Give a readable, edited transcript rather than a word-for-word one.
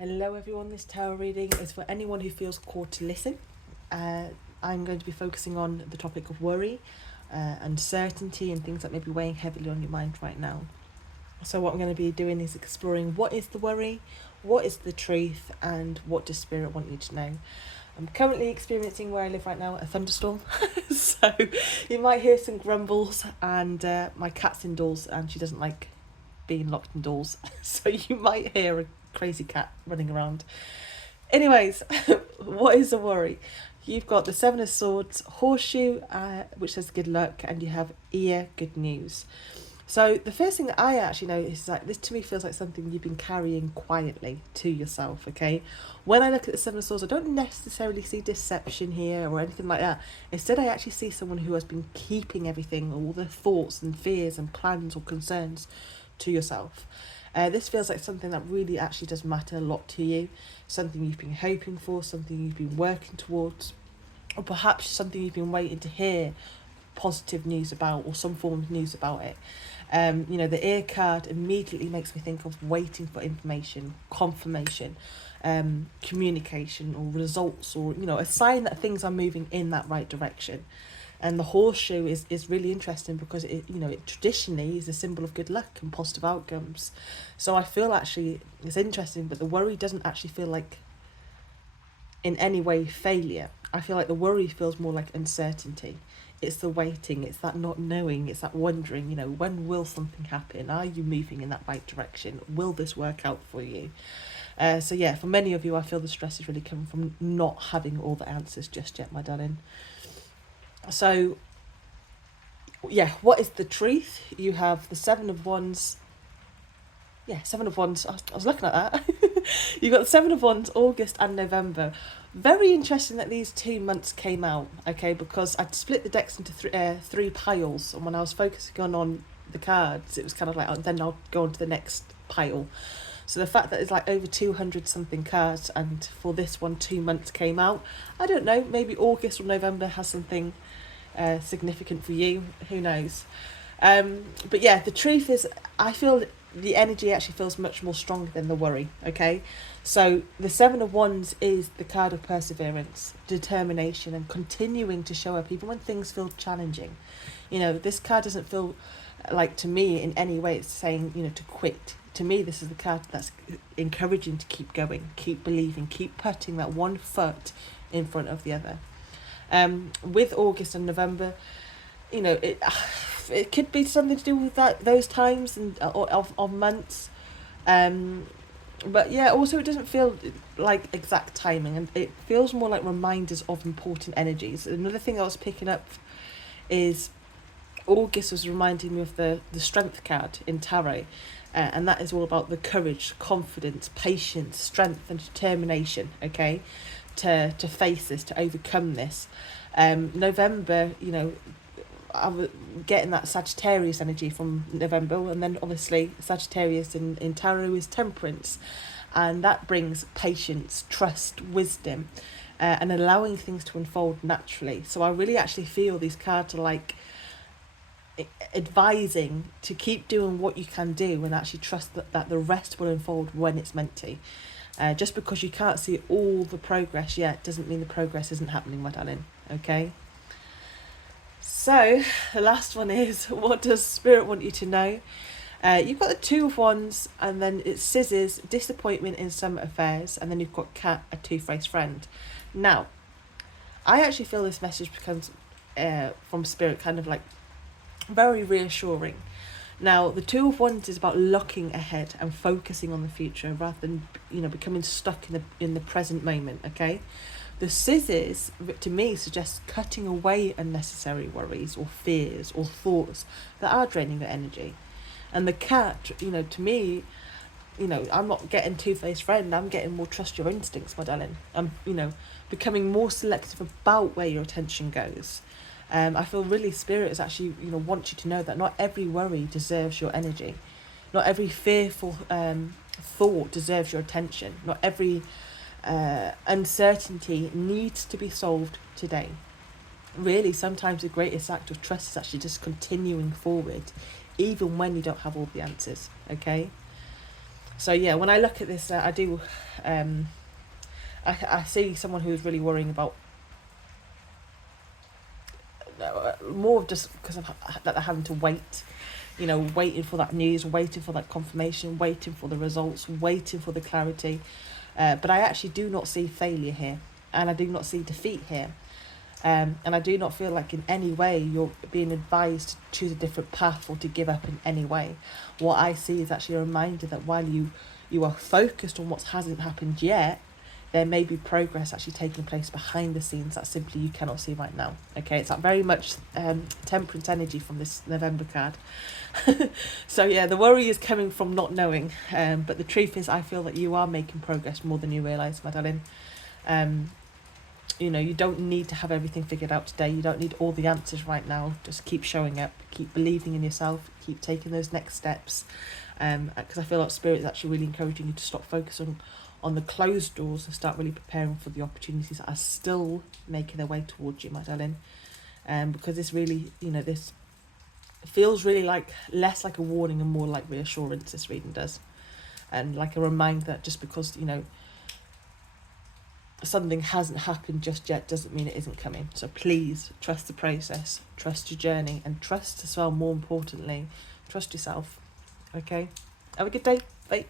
Hello everyone, this tarot reading is for anyone who feels called to listen. I'm going to be focusing on the topic of worry, uncertainty and things that may be weighing heavily on your mind right now. So what I'm going to be doing is exploring what is the worry, what is the truth, and what does Spirit want you to know. I'm currently experiencing where I live right now a thunderstorm, so you might hear some grumbles, and my cat's indoors and she doesn't like being locked indoors, so you might hear a crazy cat running around. Anyways, what is a worry? You've got the Seven of Swords, Horseshoe, which says good luck, and you have Ear, good news. So the first thing that I actually notice is like this to me feels like something you've been carrying quietly to yourself, okay? When I look at the Seven of Swords, I don't necessarily see deception here or anything like that. Instead, I actually see someone who has been keeping everything, all the thoughts and fears and plans or concerns to yourself. This feels like something that really actually does matter a lot to you, something you've been hoping for, something you've been working towards, or perhaps something you've been waiting to hear positive news about or some form of news about it. The ear card immediately makes me think of waiting for information, confirmation, communication or results, or a sign that things are moving in that right direction. And the horseshoe is really interesting because it traditionally is a symbol of good luck and positive outcomes. So I feel actually it's interesting, but the worry doesn't actually feel like in any way failure. I feel like the worry feels more like uncertainty. It's the waiting, it's that not knowing, it's that wondering, when will something happen? Are you moving in that right direction? Will this work out for you? So yeah, for many of you, I feel the stress is really coming from not having all the answers just yet, my darling. So yeah, what is the truth? You have the Seven of Wands. Yeah, Seven of Wands. I was looking at that. You've got the Seven of Wands, August and November. Very interesting that these 2 months came out, okay, because I'd split the decks into three piles, and when I was focusing on the cards, it was kind of like, then I'll go on to the next pile. So the fact that it's like over 200 something cards, and for this one 2 months came out, I don't know, maybe August or November has something significant for you, who knows. But yeah, the truth is I feel the energy actually feels much more stronger than the worry, okay? So the Seven of Wands is the card of perseverance, determination, and continuing to show up even when things feel challenging. This card doesn't feel like, to me, in any way it's saying, to quit. To me, this is the card that's encouraging to keep going, keep believing, keep putting that one foot in front of the other. With August and November, it could be something to do with those times and of months. But yeah, also it doesn't feel like exact timing, and it feels more like reminders of important energies. Another thing I was picking up is August was reminding me of the strength card in tarot, and that is all about the courage, confidence, patience, strength and determination, okay, to face this, to overcome this. November, I'm getting that Sagittarius energy from November, and then obviously Sagittarius in tarot is temperance, and that brings patience, trust, wisdom, and allowing things to unfold naturally. So I really actually feel these cards are like advising to keep doing what you can do and actually trust that the rest will unfold when it's meant to. Just because you can't see all the progress yet doesn't mean the progress isn't happening, my darling, okay? So the last one is, what does Spirit want you to know? You've got the Two of Wands, and then it's Scissors, disappointment in some affairs, and then you've got Cat, a two-faced friend. Now, I actually feel this message becomes from Spirit kind of like very reassuring. Now, the Two of Wands is about looking ahead and focusing on the future rather than becoming stuck in the present moment, okay? The Scissors, to me, suggests cutting away unnecessary worries or fears or thoughts that are draining your energy. And the Cat, to me, I'm not getting two-faced friend, I'm getting more trust your instincts, my darling. I'm, becoming more selective about where your attention goes. I feel really Spirit is actually, want you to know that not every worry deserves your energy. Not every fearful thought deserves your attention. Not every uncertainty needs to be solved today. Really, sometimes the greatest act of trust is actually just continuing forward, even when you don't have all the answers, okay? So yeah, when I look at this, I do, I see someone who's really worrying about more of just because of that they're having to wait, you know, waiting for that news, waiting for that confirmation, waiting for the results, waiting for the clarity. But I actually do not see failure here, and I do not see defeat here. And I do not feel like in any way you're being advised to choose a different path or to give up in any way. What I see is actually a reminder that while you are focused on what hasn't happened yet, there may be progress actually taking place behind the scenes that simply you cannot see right now. Okay, it's that very much temperance energy from this November card. So yeah, the worry is coming from not knowing, but the truth is I feel that you are making progress more than you realise, my darling. You know, you don't need to have everything figured out today. You don't need all the answers right now. Just keep showing up, keep believing in yourself, keep taking those next steps. Because I feel like Spirit is actually really encouraging you to stop focusing on the closed doors and start really preparing for the opportunities that are still making their way towards you, my darling. Because this really, you know, this feels really like less like a warning and more like reassurance, this reading does. And like a reminder that just because, you know, something hasn't happened just yet doesn't mean it isn't coming. So please trust the process, trust your journey, and trust as well, more importantly, trust yourself. Okay? Have a good day. Bye.